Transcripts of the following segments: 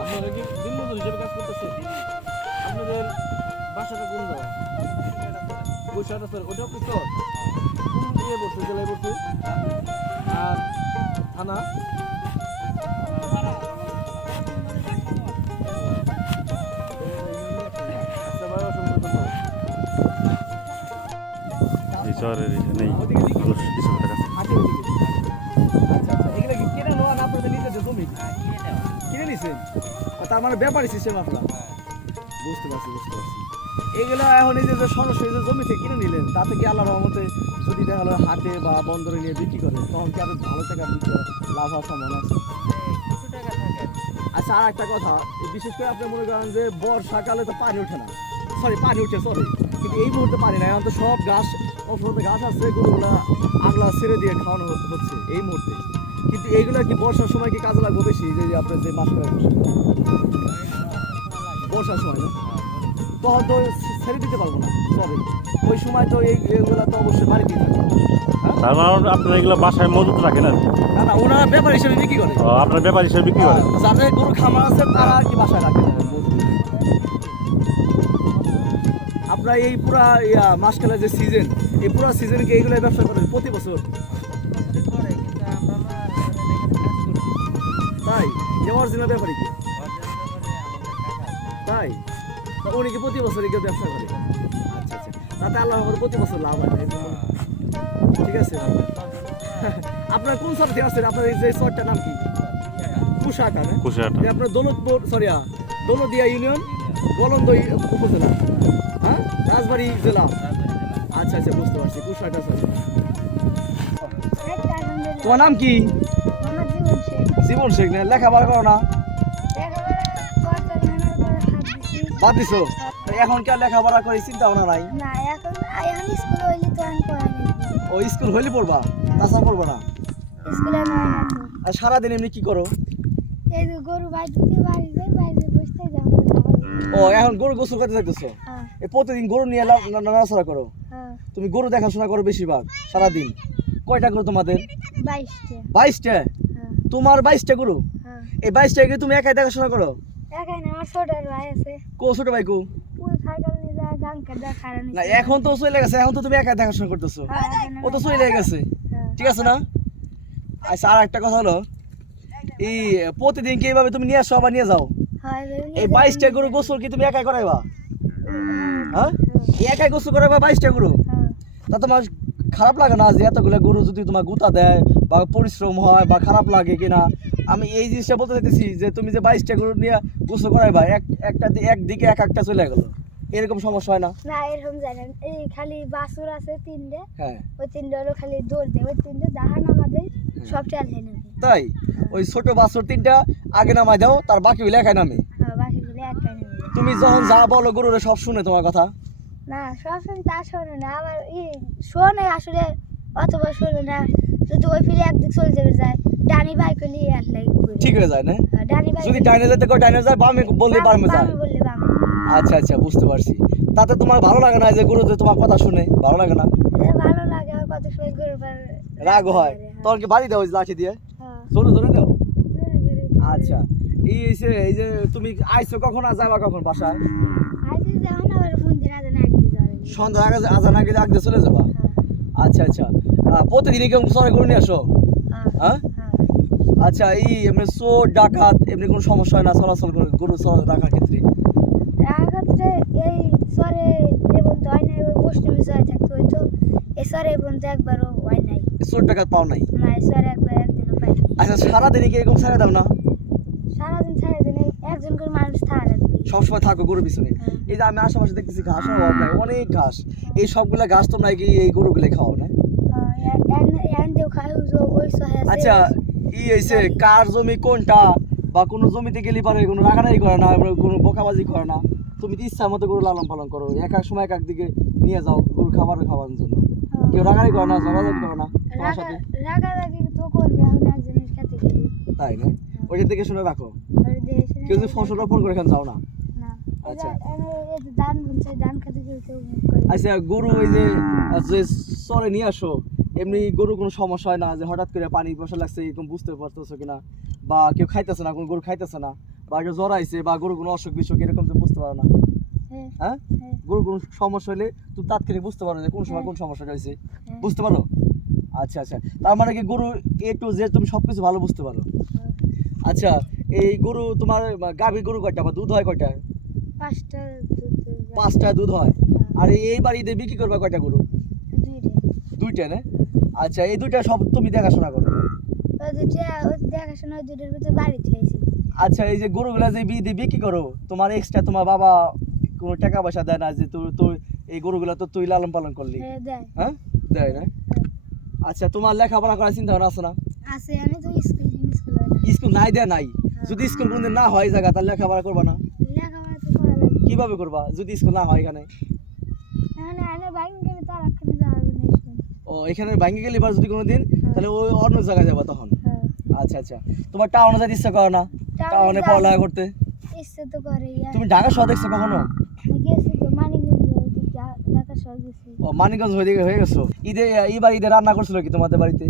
আপনারা কি দিনমজুর হিসেবে কাজ করতেছেন? আপনাদের বাসাটা কোন জায়গায়? বৈশাখ স্যার ওটা আপনি চর কোন ইয়ে বলছে জেলায় বলছে আর থানা আচ্ছা ভাই অসংখ্য ধন্যবাদ। এই শহরের নেই মানুষ কিছু টাকা আচ্ছা আচ্ছা এগুলো কি কিনে নেওয়া না আপনাদের নিজেদের জমি কিনে নিছেন? তার মানে ব্যাপারী সিস্টেম আপনার। বুঝতে পারছি এগুলো এখন এই যে সরাসরি যে জমি থেকে কিনে নিলেন তাতে কি আল্লাহর রহমতে যদি দেখা গেলো হাটে বা বন্দরে নিয়ে বিক্রি করে তখন কি আরো ভালো টাকা বিক্রি লাভ হওয়ার সম্ভাবনা আছে? আচ্ছা আর একটা কথা বিশেষ করে আপনি মনে করেন যে বর্ষাকালে তো পানি ওঠে না পানি উঠে সরি কিন্তু এই মুহূর্তে পানি না এখন তো সব গাছ অফরতে গাছ আছে গরুগুলা আগলা ছেড়ে দিয়ে খাওয়ানো হচ্ছে এই মুহূর্তে কিন্তু এইগুলো কি বর্ষার সময় কি কাজে লাগবে বেশি যে আপনার যে মাস বর্ষার সময় না তখন তো ছেড়ে দিতে পারবো না সরি ওই সময় তো এইগুলা তো অবশ্যই বাড়িতে থাকবে। তার মানে আপনারা এগুলো বাসায় মজুত রাখেন আর না না ওনারা ব্যাপার হিসেবে বিক্রি করে আপনার ব্যাপার হিসেবে বিক্রি করেন যাদের গরু খামার আছে তারা আর কি বাসায় রাখে আপনার এই পুরা মাসকালের যে সিজন এই পুরা সিজনে কি এইগুলো ব্যবসা করেন প্রতি বছর? তাই যে অরিজিনাল ব্যাপারী কি তাই উনি কি প্রতি বছর কেউ ব্যবসা করে? আচ্ছা আচ্ছা তাতে আল্লাহ প্রতি বছর লাভ হয় ঠিক আছে। আপনার কোন সব থেকে আছেন আপনার এই যে শহরটার নাম কি? কুশাটা না আপনার দৌলতপুর দৌলতদিয়া ইউনিয়ন গলন্দ উপজেলা হ্যাঁ রাজবাড়ী জেলা। আচ্ছা আচ্ছা বুঝতে পারছি কুশাটা তোমার নাম কি? জীবন শেখ না লেখাপড়া করো না বাদ দিছো এখন কি লেখাপড়া করে চিন্তা ভাবনা নাই? ও স্কুল হইলে পড়বা তাছাড়া পড়বা না? আর সারাদিন এমনি কি করো? ও এখন গরু গোসল করতে যাইতেছো প্রতিদিন গরু নিয়ে নাড়াচাড়া করো তুমি গরু দেখাশোনা করো বেশিরভাগ সারাদিন কয়টা গরু তোমাদের? 22টা তোমার 22টা গরু এই 22টা কি তুমি একাই দেখাশোনা করো? ছোট ভাই কো না এখন তো চলে গেছে এখন তো তুমি একাই দেখাশোনা করতেছো ও তো চলে গেছে ঠিক আছে না? আচ্ছা আর একটা কথা হলো এই প্রতিদিন কি এইভাবে তুমি নিয়ে আসো আবার নিয়ে যাও এই 22টা গরু গোসল কি তুমি একাই করাইবা? হ্যাঁ একাই গোসল করাইবা 22টা গরু তা তোমার খারাপ লাগে না যে এতগুলো গরু যদি তোমার গুতা দেয় বা পরিশ্রম হয় বা খারাপ লাগে কিনা? আমি এই জিনিসটা বলতে চাইতেছি যে তুমি যে 22টা গরু নিয়ে গোসল করাইবা একদিকে একটা চলে গেল এরকম সমস্যা হয় না? না এরকম জানেন এই খালি বাছুর আছে তিনটে হ্যাঁ ওই তিনটে হলো খালি দৌড় দেয় ওই তিনটে জাহান আমাদের সব চাল নেবে তাই ওই ছোট বাছুর তিনটা আগে নামাই দাও তার বাকি হইলে একাই নামে বাকিগুলো একটাই নেবে তুমি যখন যা বলো গরুরে সব শুনে তোমার কথা? না সব শুনে তা শোনে না আবার শোনে আসলে অথবা শোনে না যদি ওই ফিরে একদিক চলে যাবে যায় ডানি ভাই করলে ঠিক হয়ে যায় না? ডানি ভাই যদি ডাইনে যেতে কো ডাইনে যায় বামে বললে বামে যায় বললে বামে। আচ্ছা আচ্ছা বুঝতে পারছি তাতে তোমার ভালো লাগে না যে গরু যে তোমার কথা শুনে ভালো লাগে না? ভালো লাগে আর কত সময় গরু রাগ হয় তখন কি বাড়ি দাও লাঠি দিয়ে জোরে জোরে দাও? আচ্ছা এই যে তুমি আইছো কখন আর যাবা কখন বাসায়? আজকে যখন আবার ফোন দিন আজ না একদিন যাবে সন্ধ্যা আগে আজান আগে আগ দিয়ে চলে যাবা? আচ্ছা আচ্ছা প্রতিদিনই কেমন সরে করে নিয়ে আসো? হ্যাঁ আচ্ছা এমনি চোর ডাকাত এমনি কোনো সমস্যা হয় না চলাচল করে গরু রাখার ক্ষেত্রে? এই সরে এবং হয় নাই ওই বৈষ্ণবী সরে থাকতো ওই তো এই সরে এবং একবারও হয় নাই চোর ডাকাত পাও নাই? না এই সরে একবার একদিনও পাই আচ্ছা সারাদিনই কি এরকম ছেড়ে দাও না? সারাদিন সারাদিনে একজন করে মানুষ থাকা সবসময় থাকো গরুর পিছনে এই যে আমি আশেপাশে দেখতেছি ঘাসের অভাব নাই অনেক ঘাস এই সবগুলা ঘাস তোমরা কি এই গরুগুলো খাও না? আচ্ছা হয়েছে কার জমি কোনটা বা কোনো জমিতে গেলে পারে কোনো রাগারাগি করে না কোনো বোকাবাজি করে না তুমি তো ইচ্ছা মতো গরু লালন পালন করো এক এক সময় এক দিকে নিয়ে যাও গরু খাবারের জন্য কেউ রাগারাগি করে না ঝগড়াঝাটি করে না তোমার সাথে? তাই না ওইটা দেখে শুনে রাখো কেউ যদি ফসল রোপণ করে এখানে যাও না? আচ্ছা আচ্ছা গরু ওই যে চরে নিয়ে আসো এমনি গরু কোনো সমস্যা হয় না যে হঠাৎ করে পানি বসা লাগছে এরকম বুঝতে পারতেছো কিনা, বা কেউ খাইতেছে না, কোনো গরু খাইতেছে না, বা কেউ জ্বর আইছে, বা গরু কোনো অসুখ বিসুখ এরকম তুমি বুঝতে পারো না? হ্যাঁ হ্যাঁ, হ্যাঁ গরু কোনো সমস্যা হলে তুমি তাৎক্ষণিক বুঝতে পারো যে কোন সময় কোন সমস্যাটা হয়েছে, বুঝতে পারো? আচ্ছা আচ্ছা, তার মানে কি গরু এ টু জেড তুমি সব কিছু ভালো বুঝতে পারো। আচ্ছা, এই গরু তোমার গাভী গরু কয়টা বা দুধ হয় কয়টা? 5টা দুধ দেয়। 5টা দুধ হয়। আর এই বাড়িতে বিক্রি করবা কয়টা গরু? 2টা। 2টা না? আচ্ছা, এই 2টা সব তুমি দেখাশোনা করো? ওই 2টা ওই দেখাশোনা 2টার ভিতরে বাড়িতে হয়েছে। আচ্ছা, এই যে গরুগুলা যে বিক্রি করো, তোমার এক্সট্রা তোমার বাবা কোনো টাকা পয়সা দেয় না যে তুই এই গরুগুলা তো তুই লালন পালন করলি? হ্যাঁ দেয়। হ্যাঁ, দেয় না? আচ্ছা, তোমার লেখাপড়া করার চিন্তা ভাবনা আছে না? আছে, আমি তো স্কুল হয় না। স্কুল নাই দেয় নাই, যদি স্কুল কোনদিন না হয় জায়গা তাহলে লেখাপড়া করবা না? লেখাপড়া তো করা লাগে। কিভাবে করবা যদি স্কুল না হয় এখানে? এখানে এনে বাইক গেলে তো আর একখানে যাওয়া হবে না স্কুল। ও, এখানে ভাঙ্গি গেলে এবার যদি কোনোদিন, তাহলে ওই অন্য জায়গায় যাবা তখন? হ্যাঁ আচ্ছা আচ্ছা, তোমার টাউনে যেতে ইচ্ছা করে না? টাউনে পড়ালেখা করতে? ইচ্ছে তো করে। তুমি ঢাকা শহর দেখছো কখনো? গেছি তো মানিকগঞ্জ ঢাকা শহর গেছি। ও, মানিকগঞ্জ হয়ে গেছো। এইবার ঈদে রান্না করছিল কি তোমাদের বাড়িতে?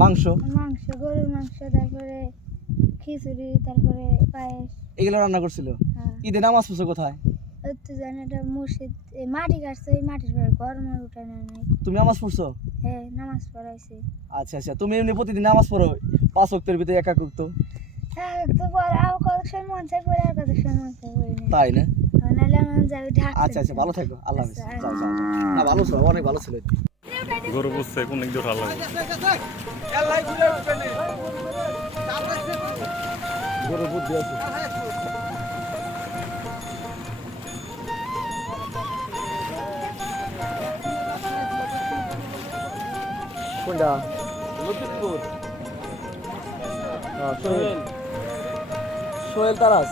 মাংস? মাংস, গরুর মাংস, তারপরে খিচুড়ি, তারপরে পায়েস। এগুলো রান্না করছিল। হ্যাঁ ঈদে নামাজ পড়ছো কোথায়? ওই তো জানি একটা মসজিদ, এই মাটি কাটছে, ওই মাটির পরে গরম আর উঠে না নাই। তুমি নামাজ পড়ছো? হ্যাঁ নামাজ পড়াইছে। আচ্ছা আচ্ছা, তুমি এমনি প্রতিদিন নামাজ পড়ো 5 ওয়াক্তের ভিতরে একা ওয়াক্ত? হ্যাঁ তো পরে আর কত সময় মন চাই পরে, আর কত সময় মন চাই পড়ি না। তাই না? নাহলে আমার যাবে ঢাকা। আচ্ছা আচ্ছা, ভালো থাকো, আল্লাহ হাফেজ। আচ্ছা, যাও যাও যাও। না, ভালো ছিল, অনেক ভালো ছিল। গরু বুঝছে কোন দিক দিয়ে ভালো লাগে। গরু বুদ্ধি আছে। কোনটা? লতিফপুর। সোহেল তারাস।